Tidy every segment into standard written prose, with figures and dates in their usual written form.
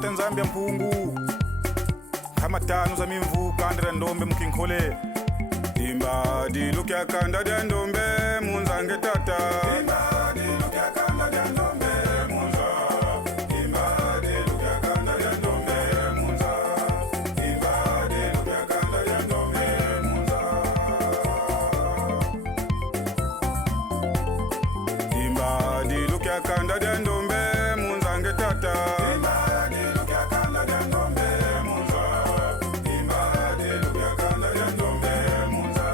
tata nzambia mpungu kama tano za mimvu kandira ndombe mkinkhole imba dilukya kanda dya ndombe munzange tata imba dilukya kanda dya ndombe munza imba dilukya kanda dya ndombe munza imba dilukya kanda dya ndombe munza imba dilukya kanda dya ndombe munzange tata imba dilukya kanda dya ndombe munza imba dilukya kanda dya ndombe munza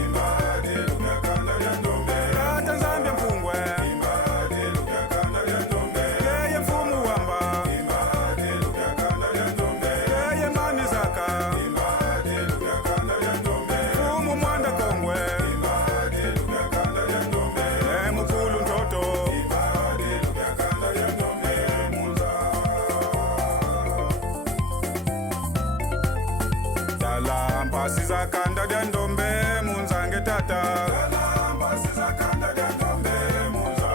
imba dilukya kanda dya ndombe tata nzambia mpungwe imba dilukya kanda dya ndombe yeye mfumu wamba imba dilukya kanda dya ndombe yeye mani zaka imba dilukya kanda dya ndombe mfumu mwanda kongwe imba dilukya kanda dya ndombe mukulu ntoto imba dilukya kanda dya ndombe munza dala mpasi za kanda dya ndombe munzange tata dala mpasi za kanda dya ndombe munza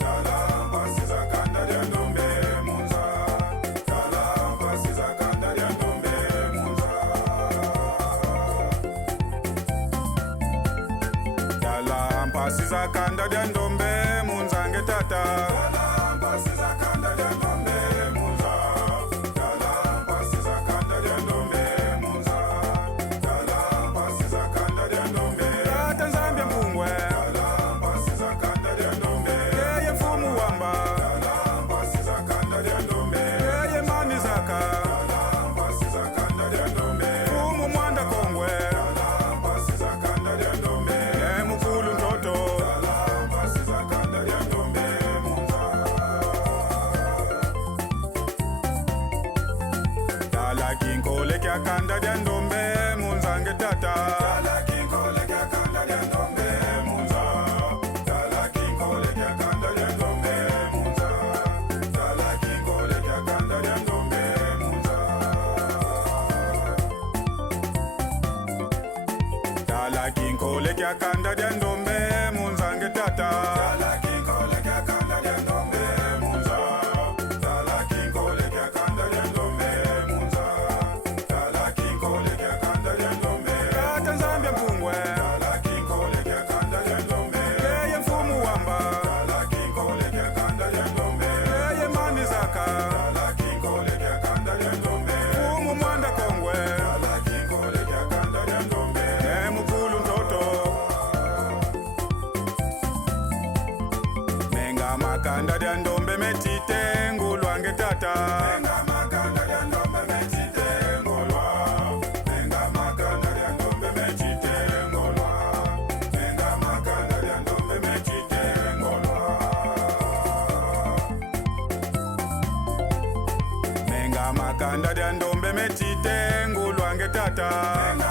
dala mpasi za kanda dya ndombe munza dala mpasi za kanda dya ndombe munza dala mpasi za kanda dya ndombe munzange tata dala mpasi za kanda dya ndombe munza dala mpasi za kanda dya ndombe munza dala mpasi za kanda dya ndombe tata nzambia mpungwe dala mpasi za kanda dya ndombe yeye mfumu wamba dala mpasi za kanda dya ndombe yeye mani zaka dala mpasi za kanda dya ndombe mfumu mwanda kongwe dala mpasi za kanda dya ndombe mukulu ntoto dala mpasi za kanda dya ndombe munza dala kinkole kya kanda dya ndombe munzange tata dala kinkole kya kanda dya ndombe munza dala kinkole kya kanda dya ndombe munza dala kinkole kya kanda dya ndombe munza dala kinkole kya kanda dya ndombe munzange tata dala kinkole kya kanda dya ndombe munza dala kinkole kya kanda dya ndombe munza dala kinkole kya kanda dya ndombe tata nzambia mpungwe dala kinkole kya kanda dya ndombe yeye mfumu wamba dala kinkole kya kanda dya ndombe yeye mani zaka dala kinkole kya kanda dya ndombe mfumu mwanda kongwe dala kinkole kya kanda dya ndombe mukulu ntoto menga makanda dya ndombe metite ngulwange tata menga makanda dya ndombe metite ngulwa menga makanda dya ndombe metite ngulwa menga makanda dya ndombe metite ngulwa menga makanda dya ndombe metite ngulwange tata menga